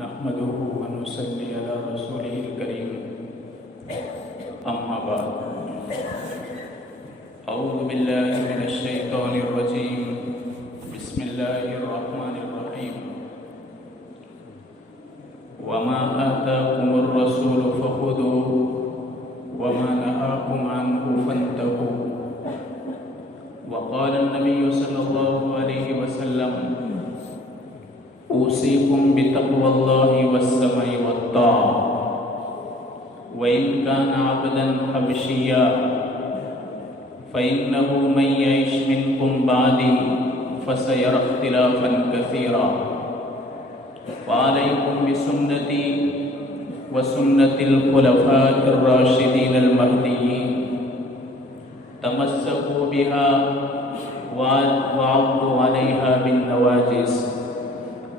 نحمده ونصلي على رسوله الكريم أما بعد أعوذ بالله من الشيطان الرجيم بسم الله الرحمن الرحيم وما آتاكم الرسول فخذوه وما نهاكم عنه فانتهوا وقال النبي صلى الله عليه وسلم أوصيكم بتقوى الله والسمع والطاعة وإن كان عبدا حبشيا فإنه من يعش منكم بعدي فسيرى اختلافا كثيرا وعليكم بسنتي وسنة الخلفاء الراشدين المهديين تمسكوا بها وعضوا عليها بالنواجذ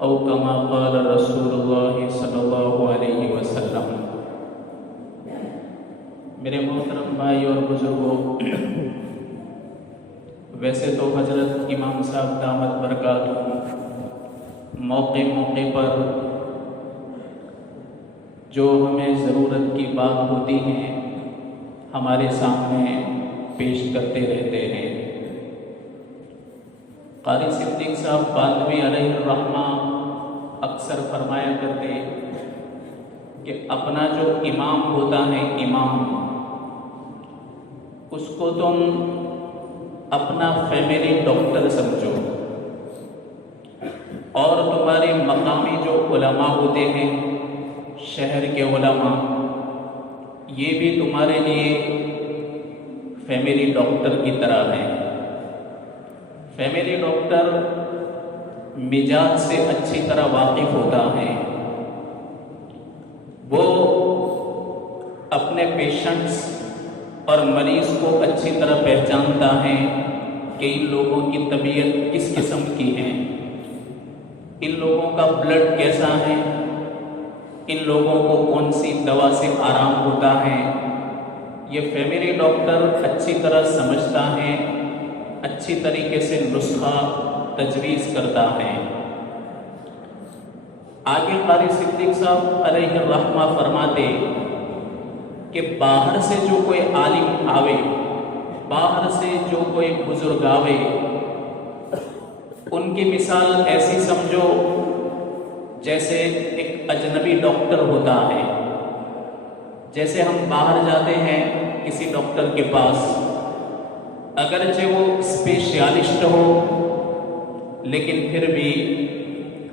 او كما قال رسول اللہ صلی اللہ علیہ وسلم۔ میرے محترم بھائی اور بزرگوں، ویسے تو حضرت امام صاحب دامت برکاتہ موقع پر جو ہمیں ضرورت کی بات ہوتی ہے ہمارے سامنے پیش کرتے رہتے ہیں۔ قاری صدیق صاحب باندھوی علیہ الرحمہ اکثر فرمایا کرتے کہ اپنا جو امام ہوتا ہے امام، اس کو تم اپنا فیملی ڈاکٹر سمجھو، اور تمہارے مقامی جو علماء ہوتے ہیں شہر کے علماء، یہ بھی تمہارے لیے فیملی ڈاکٹر کی طرح ہیں۔ فیملی ڈاکٹر مزاج سے اچھی طرح واقف ہوتا ہے، وہ اپنے پیشنٹس اور مریض کو اچھی طرح پہچانتا ہے کہ ان لوگوں کی طبیعت کس قسم کی ہے، ان لوگوں کا بلڈ کیسا ہے، ان لوگوں کو کون سی دوا سے آرام ہوتا ہے۔ یہ فیملی ڈاکٹر اچھی طرح سمجھتا ہے، اچھی طریقے سے نسخہ تجویز کرتا ہے۔ آگے قاری صدیق صاحب علیہ الرحمہ فرماتے کہ باہر سے جو کوئی عالم آوے، باہر سے جو کوئی بزرگ آوے، ان کی مثال ایسی سمجھو جیسے ایک اجنبی ڈاکٹر ہوتا ہے۔ جیسے ہم باہر جاتے ہیں کسی ڈاکٹر کے پاس، اگرچہ وہ اسپیشلسٹ ہو لیکن پھر بھی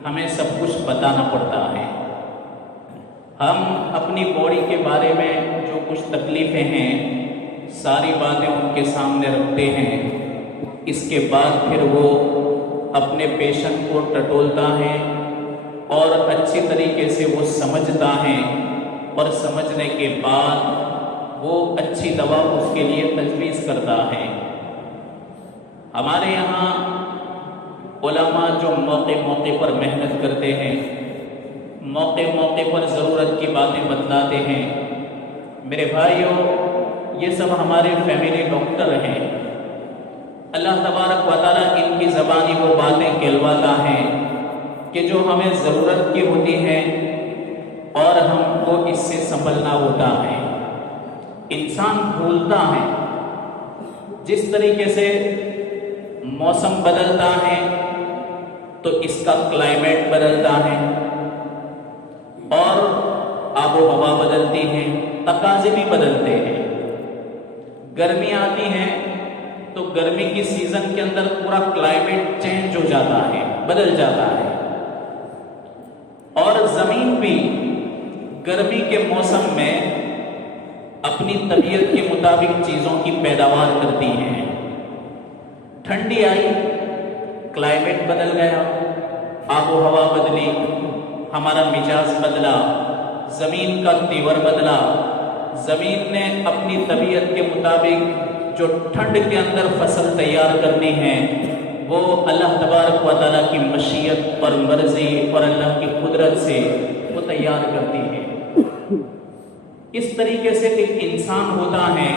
ہمیں سب کچھ بتانا پڑتا ہے۔ ہم اپنی باڈی کے بارے میں جو کچھ تکلیفیں ہیں ساری باتیں ان کے سامنے رکھتے ہیں، اس کے بعد پھر وہ اپنے پیشنٹ کو ٹٹولتا ہے اور اچھی طریقے سے وہ سمجھتا ہے، اور سمجھنے کے بعد وہ اچھی دوا اس کے لیے تجویز کرتا ہے۔ ہمارے یہاں علماء جو موقع پر محنت کرتے ہیں، موقع پر ضرورت کی باتیں بتلاتے ہیں، میرے بھائیوں یہ سب ہمارے فیملی ڈاکٹر ہیں۔ اللہ تبارک و تعالیٰ ان کی زبانی وہ باتیں کہلواتا ہے کہ جو ہمیں ضرورت کی ہوتی ہے اور ہم کو اس سے سنبھلنا ہوتا ہے۔ انسان بھولتا ہے، جس طریقے سے موسم بدلتا ہے تو اس کا کلائمیٹ بدلتا ہے، اور آب و ہوا بدلتی ہے، تقاضے بھی بدلتے ہیں۔ گرمی آتی ہے تو گرمی کی سیزن کے اندر پورا کلائمیٹ چینج ہو جاتا ہے، بدل جاتا ہے، اور زمین بھی گرمی کے موسم میں اپنی طبیعت کے مطابق چیزوں کی پیداوار کرتی ہیں۔ ٹھنڈی آئی، کلائمیٹ بدل گیا، آب و ہوا بدلی، ہمارا مزاج بدلا، زمین کا تیور بدلا۔ زمین نے اپنی طبیعت کے مطابق جو ٹھنڈ کے اندر فصل تیار کرنی ہے وہ اللہ تبارک و تعالیٰ کی مشیت اور مرضی اور اللہ کی قدرت سے وہ تیار کرتی ہے۔ اس طریقے سے ایک انسان ہوتا ہے،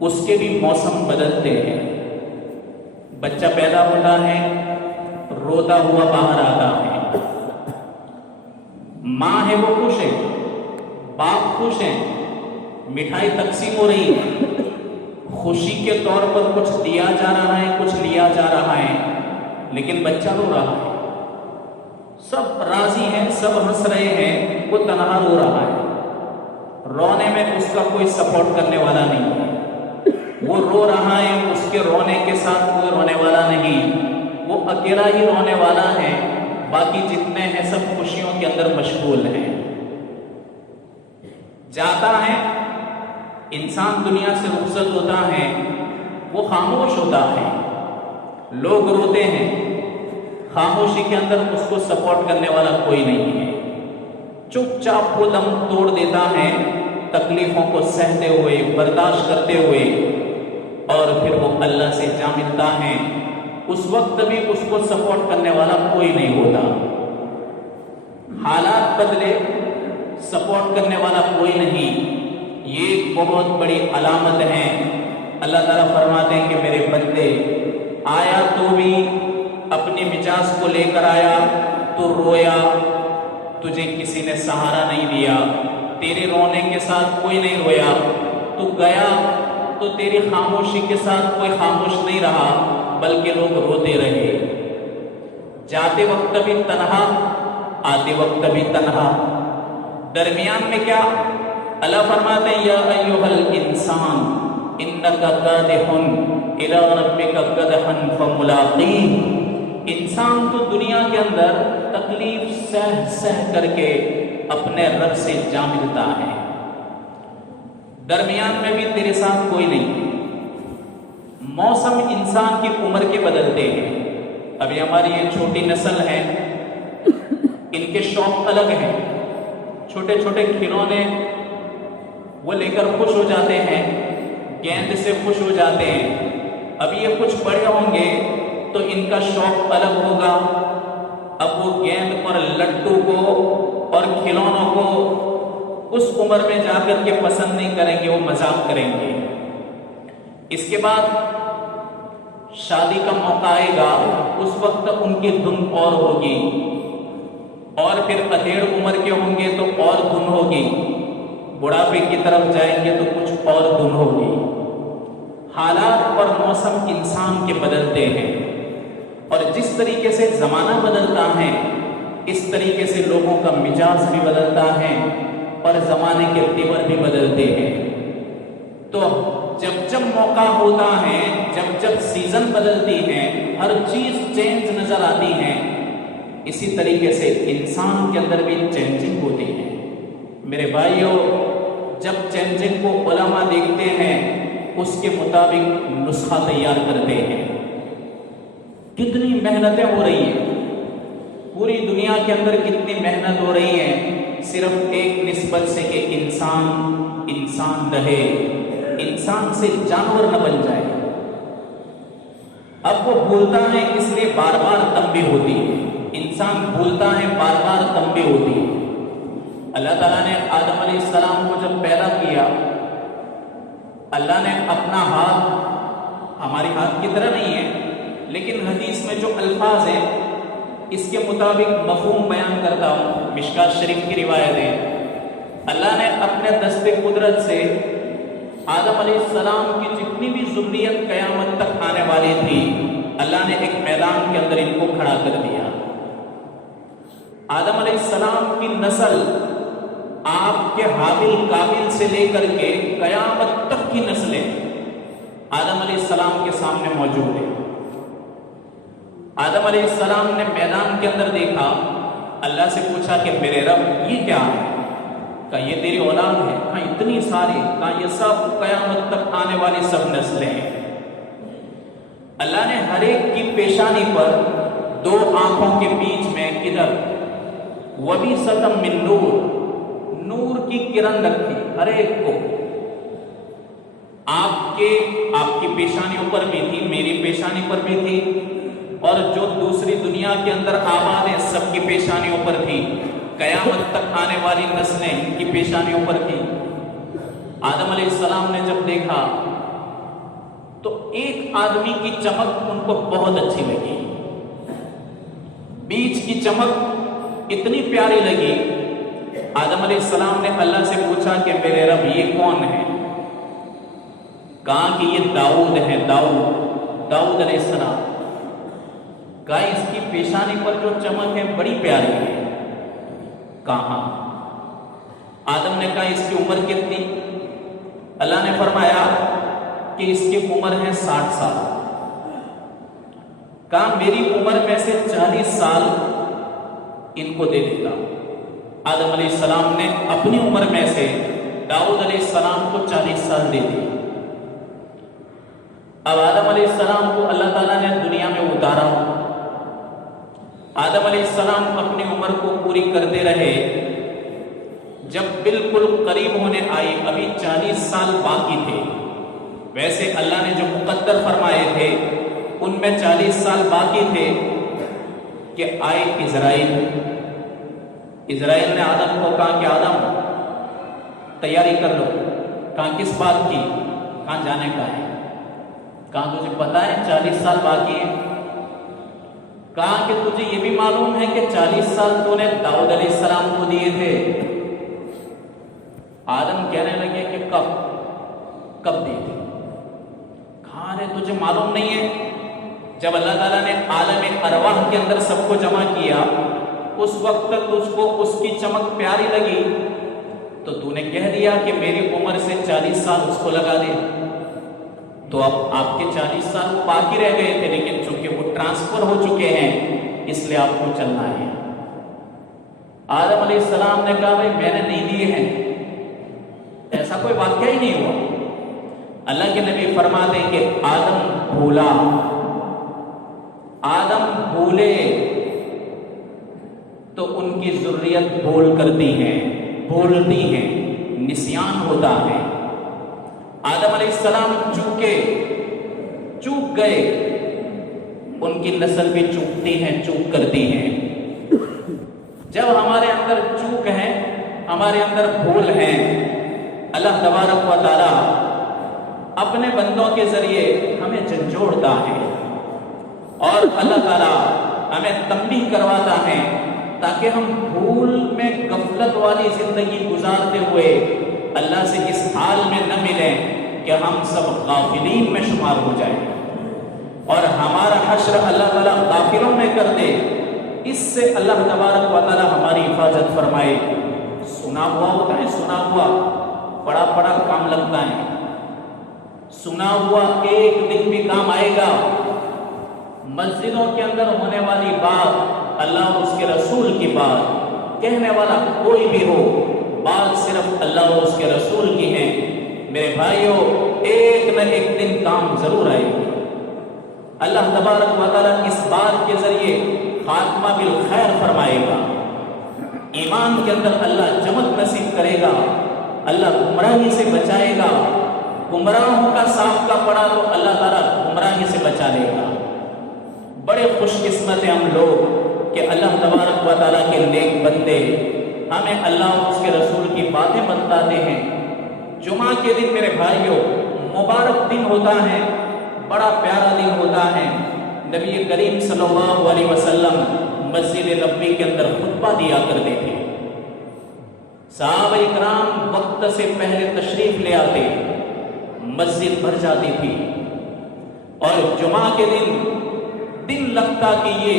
اس کے بھی موسم بدلتے ہیں۔ بچہ پیدا ہوتا ہے، روتا ہوا باہر آتا ہے، ماں ہے وہ خوش ہے، باپ خوش ہیں، مٹھائی تقسیم ہو رہی ہے، خوشی کے طور پر کچھ دیا جا رہا ہے، کچھ لیا جا رہا ہے، لیکن بچہ رو رہا ہے۔ سب راضی ہیں، سب ہنس رہے ہیں، وہ تنہا رو رہا ہے۔ رونے میں اس کا کوئی سپورٹ کرنے والا نہیں ہے، وہ رو رہا ہے، اس کے رونے کے ساتھ کوئی رونے والا نہیں، وہ اکیلا ہی رونے والا ہے، باقی جتنے ہیں سب خوشیوں کے اندر مشغول ہیں۔ جاتا ہے انسان، دنیا سے رخصت ہوتا ہے، وہ خاموش ہوتا ہے، لوگ روتے ہیں، خاموشی کے اندر اس کو سپورٹ کرنے والا کوئی نہیں ہے، چپ چاپ وہ دم توڑ دیتا ہے، تکلیفوں کو سہتے ہوئے، برداشت کرتے ہوئے، اور پھر وہ اللہ سے جا ملتا ہے۔ اس وقت بھی اس کو سپورٹ کرنے والا کوئی نہیں ہوتا، حالات بدلے، سپورٹ کرنے والا کوئی نہیں۔ یہ ایک بہت بڑی علامت ہے۔ اللہ تعالیٰ فرماتے ہیں کہ میرے بندے، آیا تو بھی اپنے مجاز کو لے کر آیا تو رویا، تجھے کسی نے سہارا نہیں دیا، تیرے رونے کے ساتھ کوئی نہیں رویا، تو گیا تو تیری خاموشی کے ساتھ کوئی خاموش نہیں رہا، بلکہ لوگ روتے رہے۔ جاتے وقت بھی تنہا، آتے وقت بھی تنہا، درمیان میں کیا؟ اللہ فرماتے ہیں یا ایھا الانسان انک کادح الی ربک کدحا فملاقیہ۔ انسان تو دنیا کے اندر تکلیف سہ کر کے اپنے رب سے جا ملتا ہے، درمیان میں بھی تیرے ساتھ کوئی نہیں۔ موسم انسان کی عمر کے بدلتے ہیں۔ ابھی ہماری یہ چھوٹی نسل ہے، ان کے شوق الگ ہیں، چھوٹے چھوٹے کھلونے وہ لے کر خوش ہو جاتے ہیں، گیند سے خوش ہو جاتے ہیں۔ اب یہ کچھ بڑے ہوں گے تو ان کا شوق الگ ہوگا، اب وہ گیند اور لٹو کو اور کھلونوں کو اس عمر میں جا کر کے پسند نہیں کریں گے، وہ مذاق کریں گے۔ اس کے بعد شادی کا موقع آئے گا، اس وقت ان کی دھن اور ہوگی، اور پھر ادھیڑ عمر کے ہوں گے تو اور دھن ہوگی، بڑھاپے کی طرف جائیں گے تو کچھ اور دھن ہوگی۔ حالات اور موسم انسان کے بدلتے ہیں، اور جس طریقے سے زمانہ بدلتا ہے اس طریقے سے لوگوں کا مزاج بھی بدلتا ہے اور زمانے کے تیور بھی بدلتے ہیں۔ تو جب جب موقع ہوتا ہے، جب جب سیزن بدلتی ہے، ہر چیز چینج نظر آتی ہے، اسی طریقے سے انسان کے اندر بھی چینجنگ ہوتی ہے۔ میرے بھائیوں، جب چینجنگ کو علماء دیکھتے ہیں، اس کے مطابق نسخہ تیار کرتے ہیں۔ کتنی محنتیں ہو رہی ہیں پوری دنیا کے اندر، کتنی محنت ہو رہی ہے صرف ایک نسبت سے کہ انسان رہے، انسان سے جانور نہ بن جائے۔ اب وہ بھولتا ہے، اس لیے بار بار تنبیہ ہوتی ہے، انسان بھولتا ہے، بار بار تنبیہ ہوتی ہے۔ اللہ تعالیٰ نے آدم علیہ السلام کو جب پیدا کیا، اللہ نے اپنا ہاتھ، ہمارے ہاتھ کی طرح نہیں ہے لیکن حدیث میں جو الفاظ ہیں اس کے مطابق مفہوم بیان کرتا ہوں، مشکات شریف کی روایت ہے۔ اللہ نے اپنے دست قدرت سے آدم علیہ السلام کی جتنی بھی ذریت قیامت تک آنے والی تھی، اللہ نے ایک میدان کے اندر ان کو کھڑا کر دیا۔ آدم علیہ السلام کی نسل آپ کے حابیل قابیل سے لے کر کے قیامت تک کی نسلیں آدم علیہ السلام کے سامنے موجود ہیں۔ آدم علیہ السلام نے میدان کے اندر دیکھا، اللہ سے پوچھا کہ میرے رب یہ کیا ہے؟ کہا یہ تیری اولاد ہے۔ کہا اتنی ساری؟ کہا یہ سب قیامت تک آنے والی سب نسلیں ہیں۔ اللہ نے ہر ایک کی پیشانی پر دو آنکھوں کے بیچ میں ادھر وَبِسَطًا مِّن نور، نور کی کرن رکھی ہر ایک کو۔ آپ کی پیشانیوں پر بھی تھی، میری پیشانی پر بھی تھی، اور جو دوسری دنیا کے اندر آباد ہیں سب کی پیشانیوں پر تھی، قیامت تک آنے والی نسلیں کی پیشانیوں پر تھی۔ آدم علیہ السلام نے جب دیکھا تو ایک آدمی کی چمک ان کو بہت اچھی لگی، بیچ کی چمک اتنی پیاری لگی آدم علیہ السلام نے اللہ سے پوچھا کہ میرے رب یہ کون ہے؟ کہا کہ یہ داؤد ہے، داؤد علیہ السلام۔ کہا اس کی پیشانی پر جو چمک ہے بڑی پیاری ہے۔ کہاں؟ آدم نے کہا اس کی عمر کتنی؟ اللہ نے فرمایا کہ اس کی عمر ہے 60 سال۔ کہا میری عمر میں سے 40 سال ان کو دے دیتا۔ آدم علیہ السلام نے اپنی عمر میں سے داؤد علیہ السلام کو 40 سال دے دی۔ اب آدم علیہ السلام کو اللہ تعالیٰ نے دنیا میں اتارا۔ آدم علیہ السلام اپنی عمر کو پوری کرتے رہے۔ جب بالکل قریب ہونے آئی، ابھی 40 سال باقی تھے، ویسے اللہ نے جو مقدر فرمائے تھے ان میں 40 سال باقی تھے کہ آئے اسرائیل نے آدم کو کہا کہ آدم تیاری کر لو۔ کہا کس بات کی؟ کہاں جانے کا ہے؟ کہا تجھے پتا ہے 40 سال باقی ہے؟ کہا کہ تجھے یہ بھی معلوم ہے کہ 40 سال تو نے داؤد علیہ السلام کو دیے تھے۔ آدم کہنے لگے کہ کب دیے تھے؟ کہا رہے تجھے معلوم نہیں ہے؟ جب اللہ تعالیٰ نے عالم ارواح کے اندر سب کو جمع کیا، اس وقت تک تجھ کو اس کی چمک پیاری لگی تو تو نے کہہ دیا کہ میری عمر سے 40 سال اس کو لگا دے۔ تو اب آپ کے 40 سال باقی رہ گئے تھے، لیکن چونکہ وہ ٹرانسفر ہو چکے ہیں اس لیے آپ کو چلنا ہے۔ آدم علیہ السلام نے کہا بھائی میں نے نہیں دیے ہیں، ایسا کوئی واقعہ ہی نہیں ہوا۔ اللہ کے نبی فرماتے ہیں کہ آدم بھولے تو ان کی ذریت بولتی ہیں، نسیان ہوتا ہے۔ آدم علیہ السلام چوک گئے، ان کی نسل بھی چوک کرتی ہیں۔ جب ہمارے اندر چوک ہے، ہمارے اندر بھول ہے، اللہ تبارک و تعالی اپنے بندوں کے ذریعے ہمیں جھنجھوڑتا ہے اور اللہ تعالی ہمیں تنبیہ کرواتا ہے تاکہ ہم بھول میں غفلت والی زندگی گزارتے ہوئے اللہ سے اس حال میں نہ ملیں کہ ہم سب غافلین میں شمار ہو جائیں اور ہمارا حشر اللہ تعالیٰ غافلوں میں کر دے۔ اس سے اللہ تبارک و تعالیٰ ہماری حفاظت فرمائے۔ سنا ہوا ہوتا ہے، سنا ہوا بڑا کام لگتا ہے، سنا ہوا ایک دن بھی کام آئے گا۔ مسجدوں کے اندر ہونے والی بات، اللہ اور اس کے رسول کی بات، کہنے والا کوئی بھی ہو، بات صرف اللہ اور اس کے رسول کی ہے۔ میرے بھائیوں، ایک نہ ایک دن کام ضرور آئے گی۔ اللہ تبارک و تعالیٰ اس بات کے ذریعے خاتمہ بالخیر فرمائے گا، ایمان کے اندر اللہ جمت نصیب کرے گا، اللہ گمراہی سے بچائے گا۔ گمراہوں کا سابقہ پڑا تو اللہ تعالیٰ گمراہی سے بچا لے گا۔ بڑے خوش قسمت ہیں ہم لوگ کہ اللہ تبارک و تعالیٰ کے نیک بندے ہمیں اللہ اور اس کے رسول کی باتیں بتلاتے ہیں۔ جمعہ کے دن میرے بھائیوں مبارک دن ہوتا ہے، بڑا پیارا دن ہوتا ہے۔ نبی کریم صلی اللہ علیہ وسلم مسجد نبوی کے اندر خطبہ دیا کرتے تھے۔ صحابہ اکرام وقت سے پہلے تشریف لے آتے، مسجد بھر جاتی تھی اور جمعہ کے دن لگتا کہ یہ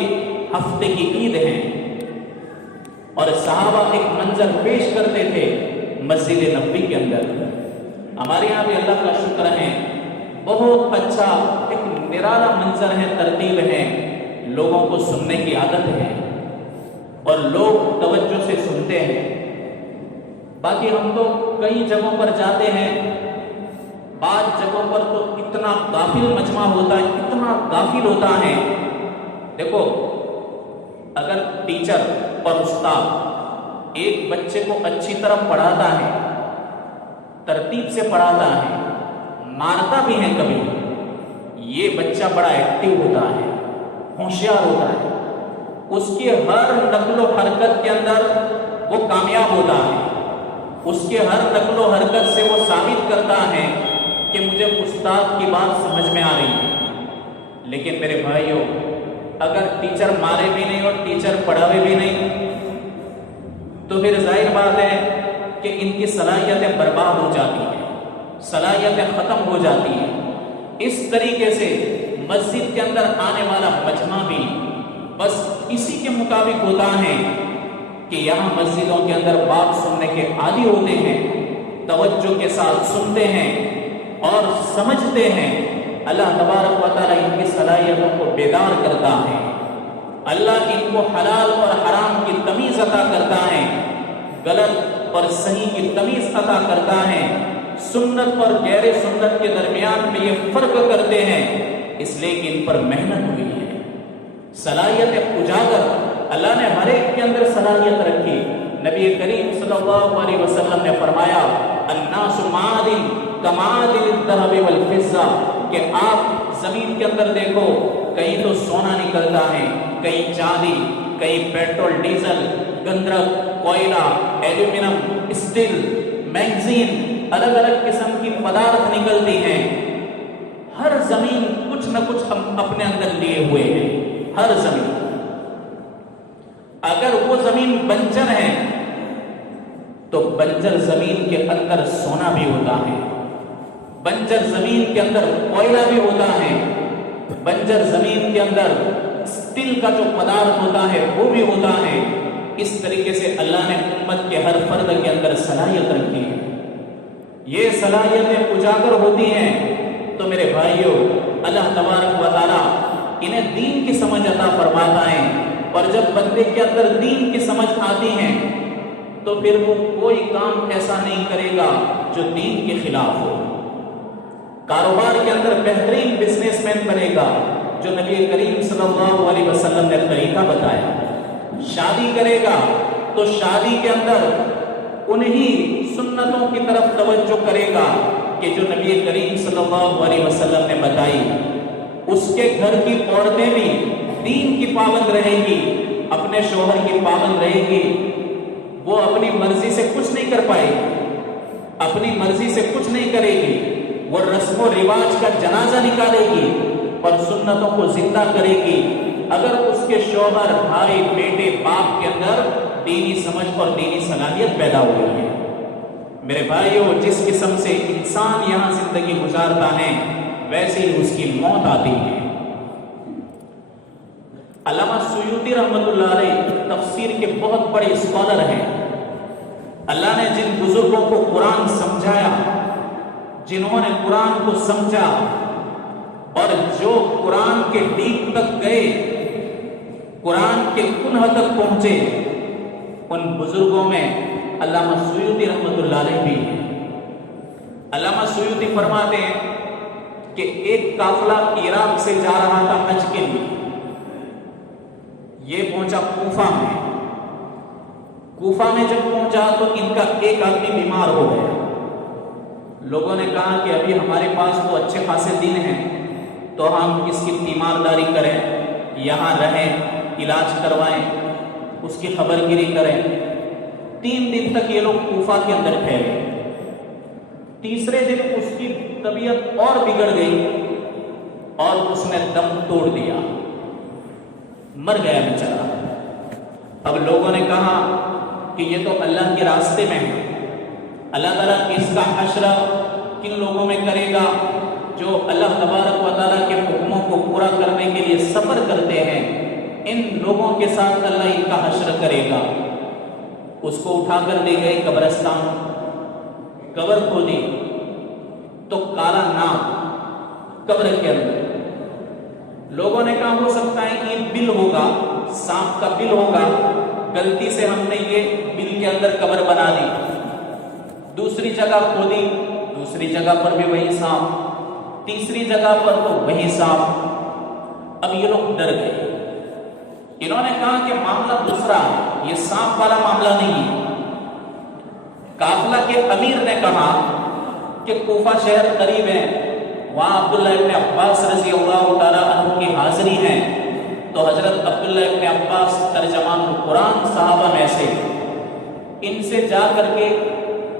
ہفتے کی عید ہے اور صحابہ ایک منظر پیش کرتے تھے مسجد نبوی کے اندر۔ ہمارے یہاں بھی اللہ کا شکر ہے، بہت اچھا ایک نرالا منظر ہے، ترتیب ہے، لوگوں کو سننے کی عادت ہے اور لوگ توجہ سے سنتے ہیں۔ باقی ہم تو کئی جگہوں پر جاتے ہیں، بعض جگہوں پر تو اتنا غافل مجمع ہوتا ہے، اتنا غافل ہوتا ہے۔ دیکھو، اگر ٹیچر اور استاد ایک بچے کو اچھی طرح پڑھاتا ہے، ترتیب سے پڑھاتا ہے، مارتا بھی ہے کبھی، یہ بچہ بڑا ایکٹیو ہوتا ہے، ہوشیار ہوتا ہے، اس کی ہر نقل و حرکت کے اندر وہ کامیاب ہوتا ہے، اس کے ہر نقل و حرکت سے وہ ثابت کرتا ہے کہ مجھے استاد کی بات سمجھ میں آ رہی ہے۔ لیکن میرے بھائیوں، اگر ٹیچر مارے بھی نہیں اور ٹیچر پڑھاوے بھی نہیں تو پھر ظاہر بات ہے کہ ان کی صلاحیتیں برباد ہو جاتی ہیں، صلاحیتیں ختم ہو جاتی ہیں۔ اس طریقے سے مسجد کے اندر آنے والا مجمع بھی بس اسی کے مطابق ہوتا ہے کہ یہاں مسجدوں کے اندر بات سننے کے عادی ہوتے ہیں، توجہ کے ساتھ سنتے ہیں اور سمجھتے ہیں۔ اللہ تبارک و تعالیٰ ان کی صلاحیتوں کو بیدار کرتا ہے، اللہ ان کو حلال اور حرام کی تمیز عطا کرتا ہے، غلط اور صحیح کی تمیز عطا کرتا ہے، سنت اور غیر سنت کے درمیان میں یہ فرق کرتے ہیں، اس لیے کہ ان پر محنت ہوئی ہے۔ صلاحیت اجاگر، اللہ نے ہر ایک کے اندر صلاحیت رکھی۔ نبی کریم صلی اللہ علیہ وسلم نے فرمایا الناس معادن کمعادن الذهب والفضہ، کہ آپ زمین کے اندر دیکھو، کہیں تو سونا نکلتا ہے، کہیں چاندی، کہیں پیٹرول ڈیزل، گندرک، کوئلہ، ایلومینم، اسٹیل، میگزین، الگ الگ قسم کی پدارتھ نکلتی ہیں۔ ہر زمین کچھ نہ کچھ ہم اپنے اندر لیے ہوئے ہیں، ہر زمین۔ اگر وہ زمین بنجر ہے تو بنجر زمین کے اندر سونا بھی ہوتا ہے، بنجر زمین کے اندر کوئلہ بھی ہوتا ہے، بنجر زمین کے اندر اسٹیل کا جو پدارتھ ہوتا ہے وہ بھی ہوتا ہے۔ اس طریقے سے اللہ نے امت کے ہر فرد کے اندر صلاحیت رکھی ہے۔ یہ صلاحیتیں اجاگر ہوتی ہیں تو میرے بھائیوں، اللہ تبارک و تعالیٰ انہیں دین کی سمجھ عطا فرماتا ہے، اور جب بندے کے اندر دین کی سمجھ آتی ہے تو پھر وہ کوئی کام ایسا نہیں کرے گا جو دین کے خلاف ہو۔ کاروبار کے اندر بہترین بزنس مین بنے گا جو نبی کریم صلی اللہ علیہ وسلم نے طریقہ بتایا۔ شادی کرے گا تو شادی کے اندر انہی سنتوں کی طرف توجہ کرے گا کہ جو نبی کریم صلی اللہ علیہ وسلم نے بتائی۔ اس کے گھر کی عورتیں بھی دین کی پابند رہے گی، اپنے شوہر کی پابند رہے گی، وہ اپنی مرضی سے کچھ نہیں کر پائے گی، اپنی مرضی سے کچھ نہیں کرے گی، وہ رسم و رواج کا جنازہ نکالے گی اور سنتوں کو زندہ کرے گی اگر اس کے شوہر، بھائی، بیٹے، باپ کے اندر دینی سمجھ اور دینی صلاحیت پیدا ہوئی ہے۔ میرے بھائیوں، جس قسم سے انسان یہاں زندگی گزارتا ہے ویسے ہی اس کی موت آتی ہے۔ علامہ سیوطی رحمۃ اللہ علیہ تفسیر کے بہت بڑے اسکالر ہیں۔ اللہ نے جن بزرگوں کو قرآن سمجھایا، جنہوں نے قرآن کو سمجھا اور جو قرآن کے ڈیپ تک گئے، قرآن کے کنہ تک پہنچے، ان بزرگوں میں علامہ سیوطی رحمۃ اللہ علیہ بھی ہیں۔ علامہ سیوطی فرماتے ہیں کہ ایک قافلہ عراق سے جا رہا تھا حج کے لیے، یہ پہنچا کوفہ میں۔ کوفہ میں جب پہنچا تو ان کا ایک آدمی بیمار ہو گیا۔ لوگوں نے کہا کہ ابھی ہمارے پاس تو اچھے خاصے دن ہیں تو ہم اس کی تیمارداری کریں، یہاں رہیں، علاج کروائیں، اس کی خبر گیری کریں۔ 3 دن تک یہ لوگ کوفہ کے اندر ٹھہرے۔ تیسرے دن اس کی طبیعت اور بگڑ گئی اور اس نے دم توڑ دیا، مر گیا بیچارہ۔ اب لوگوں نے کہا کہ یہ تو اللہ کے راستے میں ہے، اللہ تعالیٰ اس کا حشر کن لوگوں میں کرے گا؟ جو اللہ تبارک و تعالیٰ کے حکموں کو پورا کرنے کے لیے سفر کرتے ہیں، ان لوگوں کے ساتھ اللہ ان کا حشر کرے گا۔ اس کو اٹھا کر لے گئے قبرستان، قبر کھودی تو کالا ناگ قبر کے اندر۔ لوگوں نے کہا ہو سکتا ہے کہ یہ بل ہوگا، سانپ کا بل ہوگا، غلطی سے ہم نے یہ بل کے اندر قبر بنا دی۔ دوسری جگہ کھودی، دوسری جگہ پر بھی وہی سانپ، تیسری جگہ پر تو وہی سانپ۔ اب یہ لوگ ڈر گئے، انہوں نے کہا کہ معاملہ دوسرا ہے، یہ سانپ والا معاملہ نہیں ہے۔ قافلہ کے امیر نے کہا کہ کوفہ شہر قریب ہے، وہاں عبداللہ ابن عباس رضی اللہ تعالیٰ عنہ کی حاضری ہے، تو حضرت عبداللہ ابن عباس ترجمان القرآن صحابہ میں سے، ان سے جا کر کے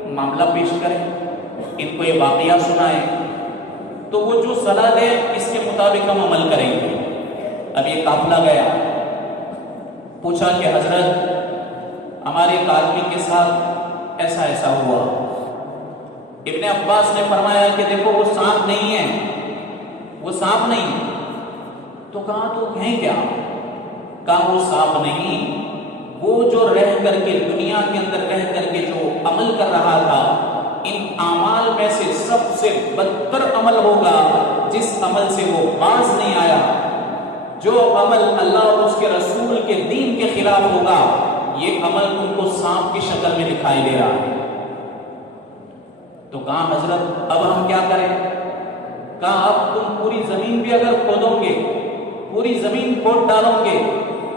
معاملہ پیش کریں، ان کو یہ واقعہ سنائیں، تو وہ جو صلاح دے اس کے مطابق ہم عمل کریں گے۔ اب یہ قافلہ گیا، پوچھا کہ حضرت ہمارے ایک آدمی کے ساتھ ایسا ہوا۔ ابن عباس نے فرمایا کہ دیکھو وہ سانپ نہیں ہے، وہ سانپ نہیں ہے۔ تو کہا تو ہیں کیا؟ کہا وہ سانپ نہیں، وہ جو رہ کر کے دنیا کے اندر رہ کر کے جو عمل کر رہا تھا، ان اعمال میں سے سب سے بدتر عمل ہوگا جس عمل سے وہ باز نہیں آیا، جو عمل اللہ اور اس کے رسول کے دین کے خلاف ہوگا، یہ عمل تم کو سانپ کی شکل میں دکھائی دے رہا ہے۔ تو کہا حضرت اب ہم کیا کریں؟ کہا اب تم پوری زمین بھی اگر کھودو گے، پوری زمین کھود ڈالو گے،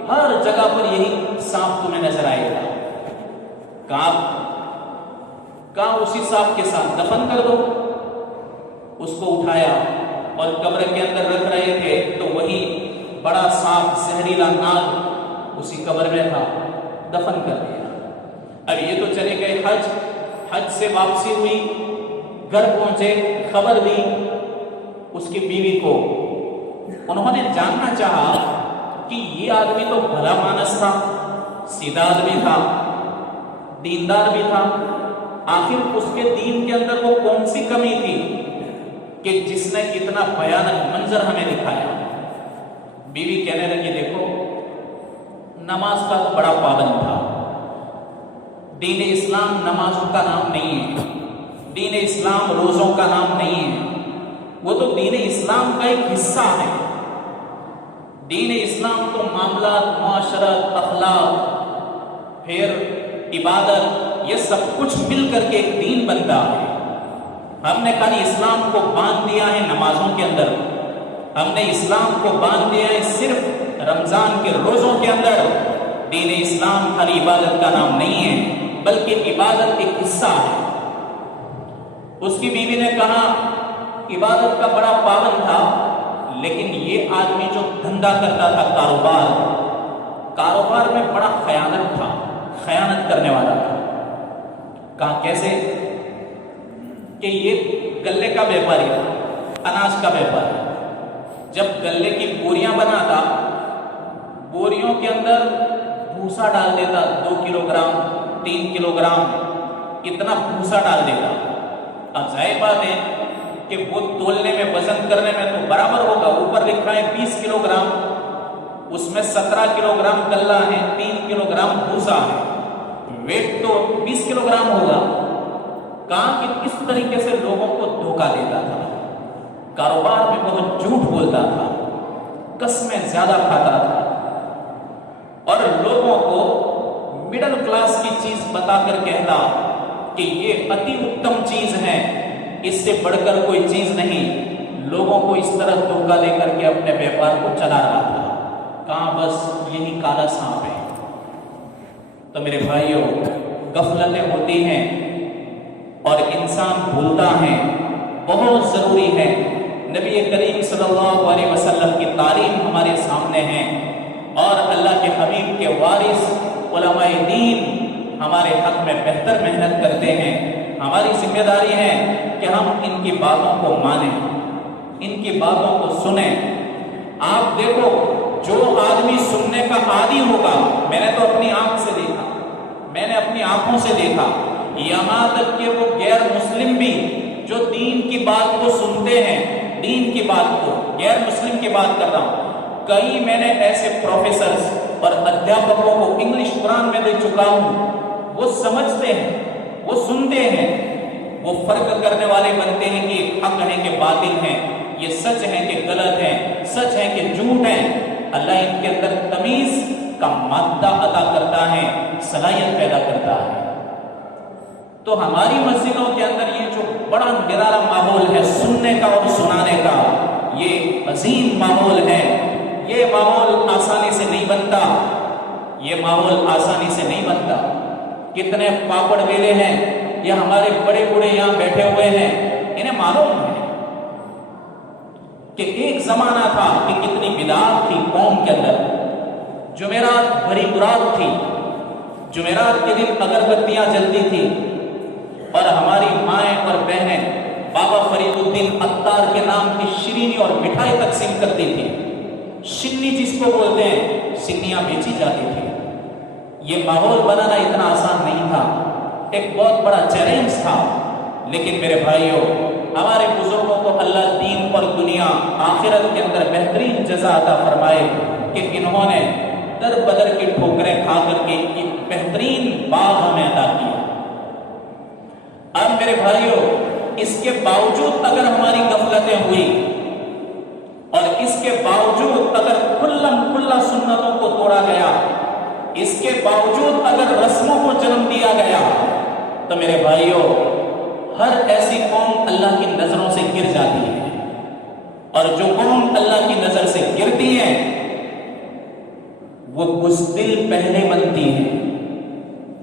ہر جگہ پر یہی سانپ تمہیں نظر آئے گا۔ کہا اسی سانپ کے ساتھ دفن کر دو۔ اس کو اٹھایا اور قبر کے اندر رکھ رہے تھے تو وہی بڑا سانپ زہریلا ناگ اسی قبر میں تھا، دفن کر دیا۔ اب یہ تو چلے گئے حج سے واپسی ہوئی، گھر پہنچے، خبر دی اس کی بیوی کو۔ انہوں نے جاننا چاہا کہ یہ آدمی تو بھلا مانس تھا، سیدھا آدمی تھا، دیندار بھی تھا، آخر اس کے دین کے اندر وہ کون سی کمی تھی کہ جس نے اتنا بھیانک منظر ہمیں دکھایا؟ بیوی کہنے لگی دیکھو نماز کا تو بڑا پابند تھا، دین اسلام نمازوں کا نام نہیں ہے، دین اسلام روزوں کا نام نہیں ہے، وہ تو دین اسلام کا ایک حصہ ہے۔ دین اسلام تو معاملات، معاشرت، اخلاق، پھر عبادت، یہ سب کچھ مل کر کے ایک دین بنتا ہے۔ ہم نے خالی اسلام کو باندھ دیا ہے نمازوں کے اندر، ہم نے اسلام کو باندھ دیا ہے صرف رمضان کے روزوں کے اندر۔ دین اسلام خالی عبادت کا نام نہیں ہے بلکہ عبادت ایک حصہ ہے۔ اس کی بیوی نے کہا عبادت کا بڑا پابند تھا، لیکن یہ آدمی جو دھندا کرتا تھا کاروبار میں بڑا خیانت تھا، خیانت کرنے والا تھا۔ کہا کیسے؟ کہ یہ گلے کا بیپاری تھا، اناج کا بیپاری۔ جب گلے کی بوریاں بناتا، بوریوں کے اندر بھوسا ڈال دیتا، 2 کلو گرام 3 کلو گرام اتنا بھوسا ڈال دیتا۔ اب ظاہر بات ہے کہ وہ تولنے میں، وزن کرنے میں تو برابر ہوگا، اوپر لکھا ہے 20 کلو گرام، اس میں 17 کلو گرام غلہ ہے، 3 کلو گرام بھوسا ہے، ویٹ تو 20 کلو گرام ہوگا۔ کہا کہ کس طریقے سے لوگوں کو دھوکہ دیتا تھا، کاروبار میں بہت جھوٹ بولتا تھا، قسمیں زیادہ کھاتا تھا، اور لوگوں کو مڈل کلاس کی چیز بتا کر کہتا کہ یہ اتی اتم چیز ہے، اس سے بڑھ کر کوئی چیز نہیں۔ لوگوں کو اس طرح دھوکہ دے کر کے اپنے بیپار کو چلا رہا تھا۔ کہاں بس یہی کالا سانپ ہے۔ تو میرے بھائیوں، غفلتیں ہوتی ہیں اور انسان بھولتا ہے، بہت ضروری ہے۔ نبی کریم صلی اللہ علیہ وسلم کی تعلیم ہمارے سامنے ہے، اور اللہ کے حبیب کے وارث علماء دین ہمارے حق میں بہتر محنت کرتے ہیں۔ ہماری ذمہ داری ہے کہ ہم ان کی باتوں کو مانیں، ان کی باتوں کو سنیں۔ آپ دیکھو، جو آدمی سننے کا عادی ہوگا، میں نے تو اپنی آنکھ سے دیکھا، میں نے اپنی آنکھوں سے دیکھا، یہاں تک کہ وہ غیر مسلم بھی جو دین کی بات کو سنتے ہیں، دین کی بات کو، غیر مسلم کی بات کر رہا ہوں، کئی میں نے ایسے پروفیسرز اور ادھیاپکوں کو انگلش قرآن میں دے چکا ہوں، وہ سمجھتے ہیں، وہ سنتے ہیں، وہ فرق کرنے والے بنتے ہیں کہ یہ حق ہے کہ باطل ہے، یہ سچ ہے کہ غلط ہے، سچ ہے کہ جھوٹ ہے۔ اللہ ان کے اندر تمیز کا مادہ عطا کرتا ہے، صلاحیت پیدا کرتا ہے۔ تو ہماری مسجدوں کے اندر یہ جو بڑا نرالا ماحول ہے سننے کا اور سنانے کا، یہ عظیم ماحول ہے۔ یہ ماحول آسانی سے نہیں بنتا، یہ ماحول آسانی سے نہیں بنتا۔ کتنے پاپڑ ویلے ہیں، یہ ہمارے بڑے بوڑھے یہاں بیٹھے ہوئے ہیں، انہیں معلوم ہے کہ ایک زمانہ تھا کہ کتنی بدعات تھی قوم کے اندر۔ جمعرات بڑی برات تھی، جمعرات کے دن اگربتیاں جلتی تھی، اور ہماری مائیں اور بہنیں بابا فرید الدین عطار کے نام کی شیرینی اور مٹھائی تقسیم کرتی تھی۔ شنی جس کو بولتے ہیں، سنیاں بیچی جاتی تھی۔ یہ ماحول بنانا اتنا آسان نہیں تھا، ایک بہت بڑا چیلنج تھا، لیکن میرے بھائیوں ہمارے بزرگوں کو اللہ دین اور دنیا آخرت کے اندر بہترین جزا عطا فرمائے کہ انہوں نے در بدر کی ٹھوکریں کھا کر کے ایک بہترین باغ ہمیں عطا کیا۔ اب میرے بھائیوں اس کے باوجود اگر ہماری غفلتیں ہوئی اور اس کے باوجود اگر کھلا سنتوں کو توڑا گیا، اس کے باوجود اگر رسموں کو جنم دیا گیا، تو میرے بھائیوں ہر ایسی قوم اللہ کی نظروں سے گر جاتی ہے، اور جو قوم اللہ کی نظر سے گرتی ہے وہ بزدل پہلے بنتی ہے،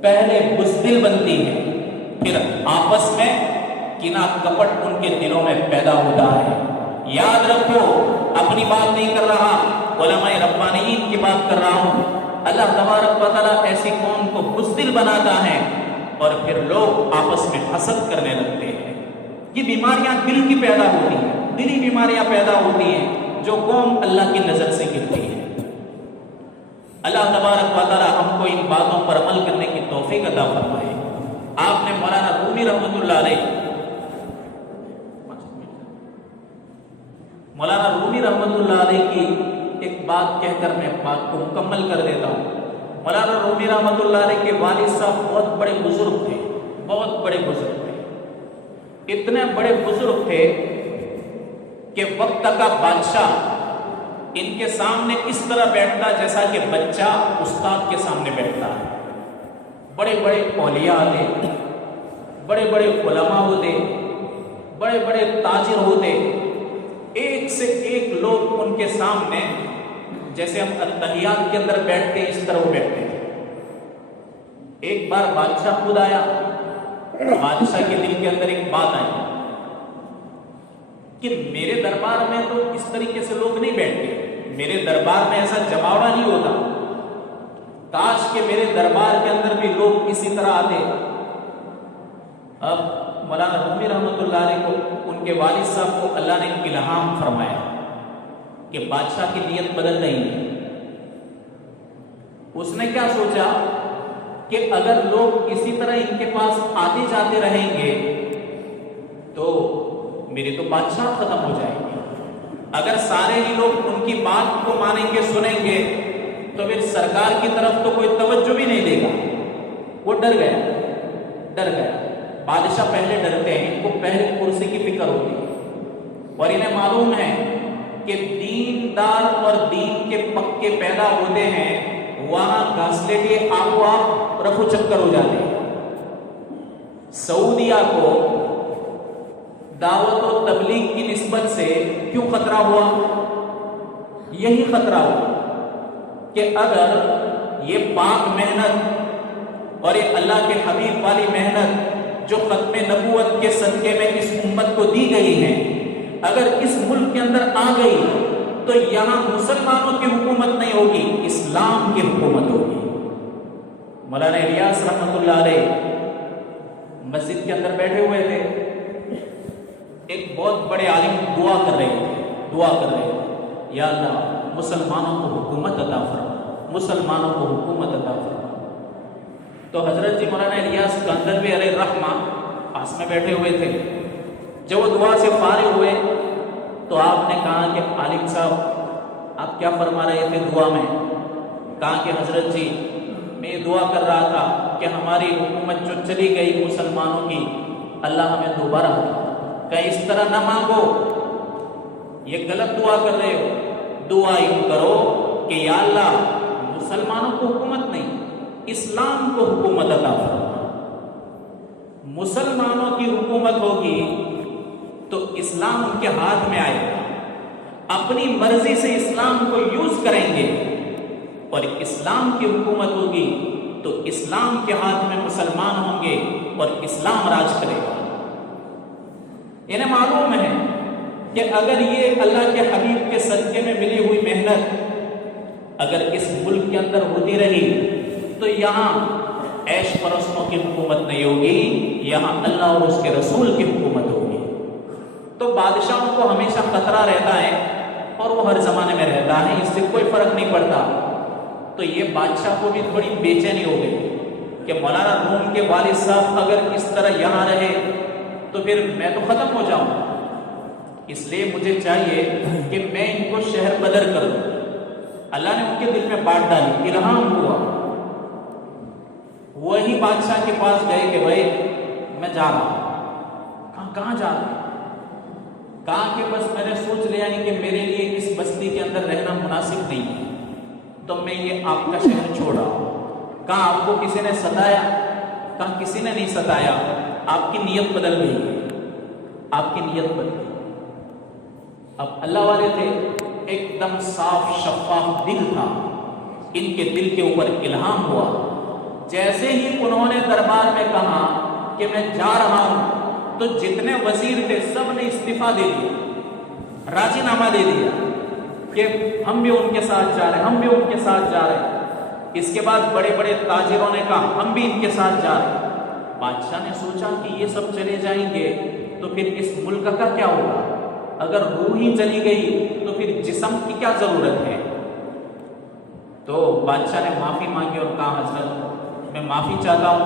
پہلے بزدل بنتی ہے، پھر آپس میں کینہ کپٹ ان کے دلوں میں پیدا ہوتا ہے۔ یاد رکھو، اپنی بات نہیں کر رہا، علماء ربانیین کی بات کر رہا ہوں۔ اللہ تبارک و تعالیٰ ایسی قوم کو بزدل بناتا ہے اور پھر لوگ آپس میں حسد کرنے لگتے ہیں۔ یہ بیماریاں دل کی پیدا ہوتی ہیں، دلی بیماریاں پیدا ہوتی ہیں جو قوم اللہ کی نظر سے گرتی ہے۔ اللہ تبارک و تعالیٰ ہم کو ان باتوں پر عمل کرنے کی توفیق عطا فرمائے۔ آپ نے مولانا رومی رحمۃ اللہ علیہ کی ایک بات کہہ کر میں بات کو مکمل کر دیتا ہوں۔ مولانا رومی رحمۃ اللہ علیہ کے والد صاحب بہت بڑے بزرگ تھے، بہت بڑے بزرگ تھے، اتنے بڑے بزرگ تھے کہ وقت کا بادشاہ ان کے سامنے اس طرح بیٹھتا جیسا کہ بچہ استاد کے سامنے بیٹھتا ہے۔ بڑے بڑے اولیاء آتے، بڑے بڑے علماء ہوتے، بڑے بڑے تاجر ہوتے، ایک سے ایک لوگ ان کے سامنے جیسے ہم التحیات کے اندر بیٹھتے ہیں اس طرح وہ بیٹھتے تھے۔ ایک بار بادشاہ خود آیا، بادشاہ کے دل کے اندر ایک بات آئی کہ میرے دربار میں تو اس طریقے سے لوگ نہیں بیٹھتے، میرے دربار میں ایسا جماوڑا نہیں ہوتا، کاش کہ میرے دربار کے اندر بھی لوگ اسی طرح آتے۔ اب مولانا رومی رحمۃ اللہ علیہ کو ان کے والد صاحب کو اللہ نے الہام فرمایا کہ بادشاہ کی نیت بدل رہی ہے۔ اس نے کیا سوچا کہ اگر لوگ اسی طرح ان کے پاس آتے جاتے رہیں گے تو میری تو بادشاہ ختم ہو جائے گی، اگر سارے ہی لوگ ان کی بات کو مانیں گے سنیں گے تو پھر سرکار کی طرف تو کوئی توجہ بھی نہیں دے گا۔ وہ ڈر گیا۔ بادشاہ پہلے ڈرتے ہیں، ان کو پہلے کرسی کی فکر ہوتی ہے، اور انہیں معلوم ہے کہ دیندار اور دین کے پکے پیدا ہوتے ہیں وہاں گھاسلے کے آپ و آپ رفو چکر ہو جاتے ہیں۔ سعودیہ کو دعوت و تبلیغ کی نسبت سے کیوں خطرہ ہوا؟ یہی خطرہ ہوا کہ اگر یہ پاک محنت اور یہ اللہ کے حبیب والی محنت جو ختم نبوت کے صدقے میں اس امت کو دی گئی ہے، اگر اس ملک کے اندر آ گئی تو یہاں مسلمانوں کی حکومت نہیں ہوگی، اسلام کی حکومت ہوگی۔ مولانا الیاس رحمۃ اللہ علیہ مسجد کے اندر بیٹھے ہوئے تھے، ایک بہت بڑے عالم دعا کر رہے تھے، یا اللہ مسلمانوں کو حکومت عطا فرما، مسلمانوں کو حکومت عطا فرما۔ تو حضرت جی مولانا الیاس کندروی علیہ الرحمہ پاس میں بیٹھے ہوئے تھے۔ جب وہ دعا سے فارغ ہوئے تو آپ نے کہا کہ عالم صاحب آپ کیا فرما رہے تھے دعا میں؟ کہا کہ حضرت جی میں یہ دعا کر رہا تھا کہ ہماری حکومت جو چلی گئی مسلمانوں کی، اللہ ہمیں دوبارہ کہیں اس طرح نہ مانگو، یہ غلط دعا کر رہے ہو، دعا یوں کرو کہ یا اللہ مسلمانوں کو حکومت نہیں، اسلام کو حکومت عطا فرما۔ مسلمانوں کی حکومت ہوگی تو اسلام ان کے ہاتھ میں آئے گا، اپنی مرضی سے اسلام کو یوز کریں گے، اور اسلام کی حکومت ہوگی تو اسلام کے ہاتھ میں مسلمان ہوں گے اور اسلام راج کرے گا۔ انہیں معلوم ہے کہ اگر یہ اللہ کے حبیب کے صدقے میں ملی ہوئی محنت اگر اس ملک کے اندر ہوتی رہی تو یہاں عیش پرستوں کی حکومت نہیں ہوگی، یہاں اللہ اور اس کے رسول کی حکومت ہوگی۔ تو بادشاہوں کو ہمیشہ خطرہ رہتا ہے اور وہ ہر زمانے میں رہتا ہے، اس سے کوئی فرق نہیں پڑتا۔ تو یہ بادشاہ کو بھی تھوڑی بے چینی ہو گئی کہ مولانا روم کے والد صاحب اگر اس طرح یہاں رہے تو پھر میں تو ختم ہو جاؤں، اس لیے مجھے چاہیے کہ میں ان کو شہر بدر کر دوں۔ اللہ نے ان کے دل میں بات ڈالی، الہام ہوا، وہی بادشاہ کے پاس گئے کہ بھائی میں جا رہا ہوں۔ کہاں جا رہا ہے؟ کہا کہ بس میں نے سوچ لیا کہ میرے لیے اس بستی کے اندر رہنا مناسب نہیں ہے، تو میں یہ آپ کا شہر چھوڑ رہا ہوں۔ کہا آپ کو کسی نے ستایا؟ کہا کسی نے نہیں ستایا، آپ کی نیت بدل گئی، آپ کی نیت بدل گئی۔ اب اللہ والے تھے، ایک دم صاف شفاف دل تھا، ان کے دل کے اوپر الہام ہوا۔ جیسے ہی انہوں نے دربار میں کہا کہ میں جا رہا ہوں، تو جتنے وزیر تھے سب نے استعفا دے دیا، راضی نامہ دے دیا کہ ہم بھی ان کے ساتھ جا رہے ہیں، ہم بھی ان کے ساتھ جا رہے ہیں۔ اس کے بعد بڑے بڑے تاجروں نے کہا ہم بھی ان کے ساتھ جا رہے ہیں۔ بادشاہ نے سوچا کہ یہ سب چلے جائیں گے تو پھر اس ملک کا کیا ہوگا؟ اگر روح ہی چلی گئی تو پھر جسم کی کیا ضرورت ہے؟ تو بادشاہ نے معافی مانگی اور کہا حضرت میں معافی چاہتا ہوں،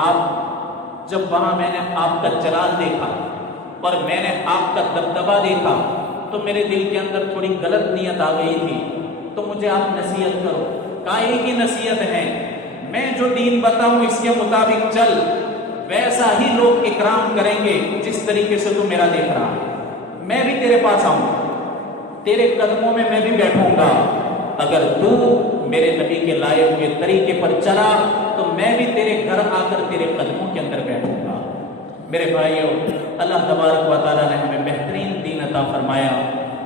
آپ جب وہاں میں نے آپ کا جلال دیکھا اور میں نے آپ کا دبدبہ دیکھا تو میرے دل کے اندر تھوڑی غلط نیت آ گئی تھی، تو مجھے آپ نصیحت کرو۔ کائے کی نصیحت ہے، میں جو دین بتاؤں اس کے مطابق چل، ویسا ہی لوگ اکرام کریں گے جس طریقے سے تو میرا دیکھ رہا ہے۔ میں بھی تیرے پاس آؤں گا، تیرے قدموں میں میں بھی بیٹھوں گا، اگر تو میرے نبی کے لائے ہوئے طریقے پر چلا تو میں بھی تیرے گھر آ کر تیرے قدموں کے اندر بیٹھوں گا۔ میرے بھائیوں، اللہ تبارک و تعالیٰ نے ہمیں بہترین دین عطا فرمایا۔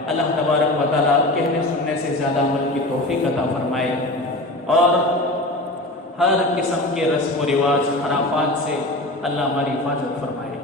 اللہ تبارک و تعالیٰ کہنے سننے سے زیادہ عمل کی توفیق عطا فرمائے، اور ہر قسم کے رسم و رواج خرافات سے اللہ ہماری حفاظت فرمائے۔